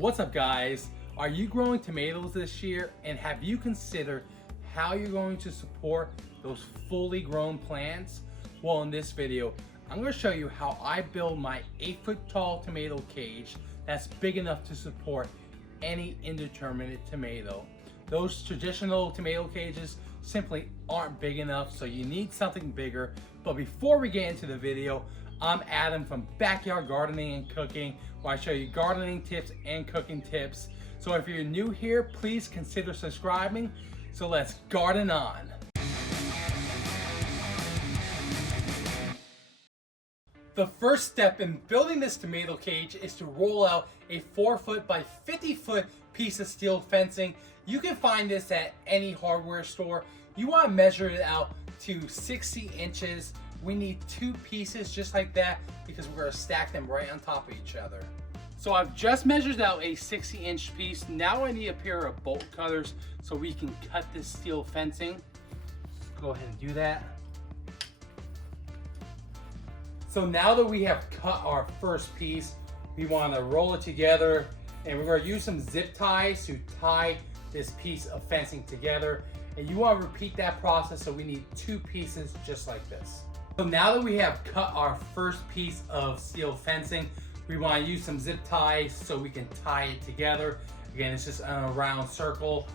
What's up, guys? Are you growing tomatoes this year, and have you considered how you're going to support those fully grown plants? Well, in this video, I'm going to show you how I build my 8-foot tall tomato cage that's big enough to support any indeterminate tomato. Those traditional tomato cages simply aren't big enough, so you need something bigger. But before we get into the video, I'm Adam from Backyard Gardening and Cooking, where I show you gardening tips and cooking tips. So if you're new here, please consider subscribing. So let's garden on. The first step in building this tomato cage is to roll out a 4-foot by 50-foot piece of steel fencing. You can find this at any hardware store. You want to measure it out to 60 inches. We need 2 pieces just like that because we're going to stack them right on top of each other. So I've just measured out a 60-inch piece. Now I need a pair of bolt cutters so we can cut this steel fencing. Let's go ahead and do that. So now that we have cut our first piece, we want to roll it together, and we're going to use some zip ties to tie this piece of fencing together. And you want to repeat that process, so we need 2 pieces just like this. So now that we have cut our first piece of steel fencing, we want to use some zip ties so we can tie it together. Again, it's just a round circle,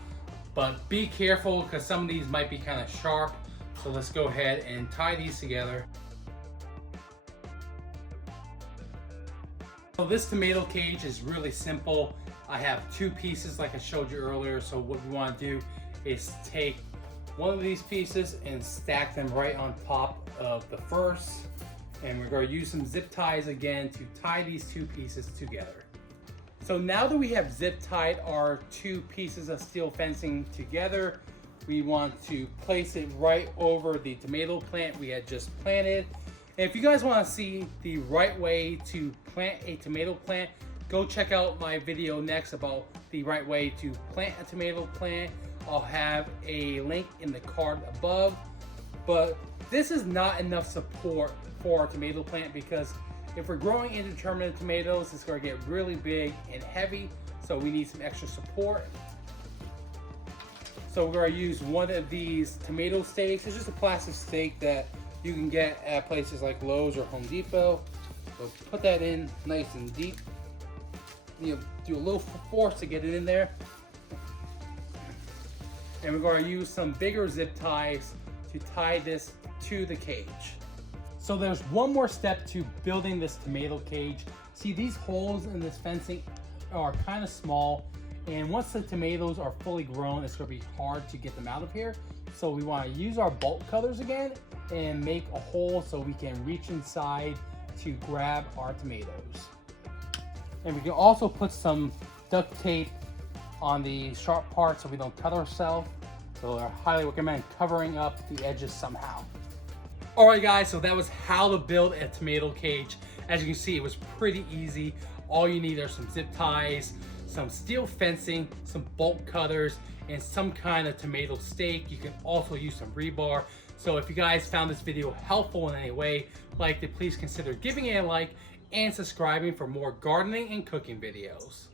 but be careful because some of these might be kind of sharp. So let's go ahead and tie these together. So this tomato cage is really simple. I have 2 pieces like I showed you earlier. So what we want to do is take one of these pieces and stack them right on top of the first. And we're going to use some zip ties again to tie these 2 pieces together. So now that we have zip tied our 2 pieces of steel fencing together, we want to place it right over the tomato plant we had just planted. And if you guys want to see the right way to plant a tomato plant, go check out my video next about the right way to plant a tomato plant. I'll have a link in the card above. But this is not enough support for our tomato plant because if we're growing indeterminate tomatoes, it's going to get really big and heavy. So we need some extra support. So we're going to use one of these tomato stakes. It's just a plastic stake that you can get at places like Lowe's or Home Depot. So put that in nice and deep. You do a little force to get it in there. And we're going to use some bigger zip ties to tie this to the cage. So there's one more step to building this tomato cage. See, these holes in this fencing are kind of small, and once the tomatoes are fully grown, it's going to be hard to get them out of here. So we want to use our bolt cutters again and make a hole so we can reach inside to grab our tomatoes. And we can also put some duct tape on the sharp parts so we don't cut ourselves. So I highly recommend covering up the edges somehow. Alright guys, so that was how to build a tomato cage. As you can see, it was pretty easy. All you need are some zip ties, some steel fencing, some bolt cutters, and some kind of tomato stake. You can also use some rebar. So if you guys found this video helpful in any way, please consider giving it a like and subscribing for more gardening and cooking videos.